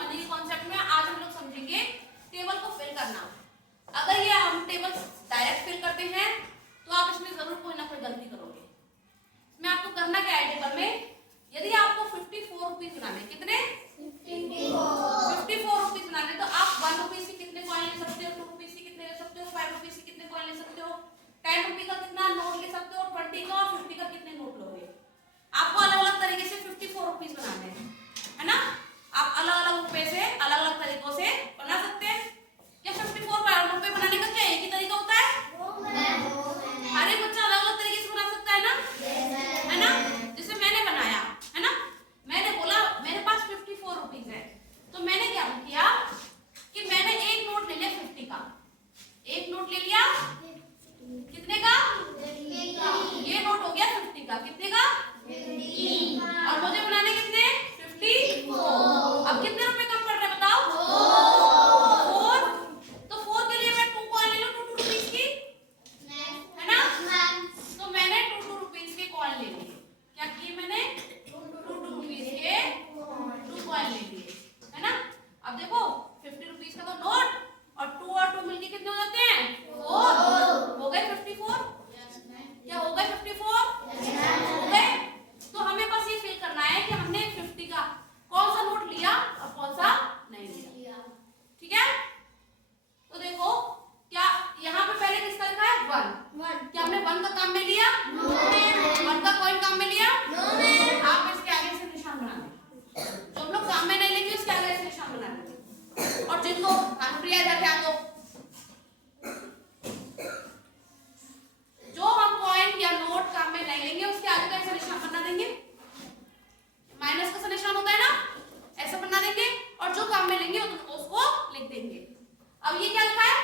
Money के concept में आज हम लोग समझेंगे टेबल को फिल करना। अगर ये हम टेबल डायरेक्ट फिल करते हैं तो आप इसमें जरूर कोई ना कोई गलती करोगे। मैं आपको करना क्या है, टेबल में यदि आपको 54 रुपीज बनाने, कितने 54 रुपीज बनाने, तो आप 1 रुपीज की कितने कॉइन ले सकते हो, 2 रुपीज की कितने ले सकते हो, 5 रुपीज की कितने कॉइन ले सकते हो, 10 रुपीज का कितना नोट ले सकते हो, 20 का और 50 का कितने नोट लोगे। आपको अलग अलग तरीके से 54 रुपीज बनाने हैं, है ना। आप अलग अलग रुपए से अलग अलग तरीकों से बना सकते हैं। क्या 54 रुपए बनाने का क्या एक ही तरीका होता है? हर एक बच्चा अलग अलग तरीके से बना सकता है ना, है ना। जैसे मैंने बनाया, है ना, मैंने बोला मेरे पास 54 रुपीज है, तो मैंने क्या किया कि मैंने एक नोट ले लिया 50 का, एक नोट ले लिया कितने का, ये नोट हो गया 50 का, कितने का, और मुझे बनाने कितने 54। अब कितने रुपए कम पड़ रहे हैं बताओ? 4। तो 4 के लिए मैं 2 कॉइन ले लूं 2 रुपीस की, है ना। तो मैंने 2 रुपीस के कॉइन ले लिए। क्या किए मैंने? 2 रुपीस के 2 कॉइन ले लिए, है ना। अब देखो 50 रुपीस का तो नोट और 2 मिलके कितने हो जाते हैं? 4 हो गए 54। क्या हो गए 54? हो गए। तो हमें बस ये फिल करना है कि हमने 50 का कौन सा नोट लिया और कौन सा नहीं लिया, ठीक है। तो देखो क्या यहाँ पे पहले किसका लिखा है 1, क्या हमने 1 का काम में लिया? 1 का कॉइन काम में लिया? आप इसके आगे से निशान बना दें। जो हम लोग काम में नहीं लेंगे उसके आगे से निशान बना देंगे। और जिनको अनुप्रिया इधर ध्यान दो, जो हम कॉइन या नोट काम में नहीं लेंगे उसके आगे कैसे निशान बना देंगे? माइनस का निशान होता है ना, ऐसा बना देंगे। और जो काम में लेंगे उसको लिख देंगे। अब ये क्या लिखा है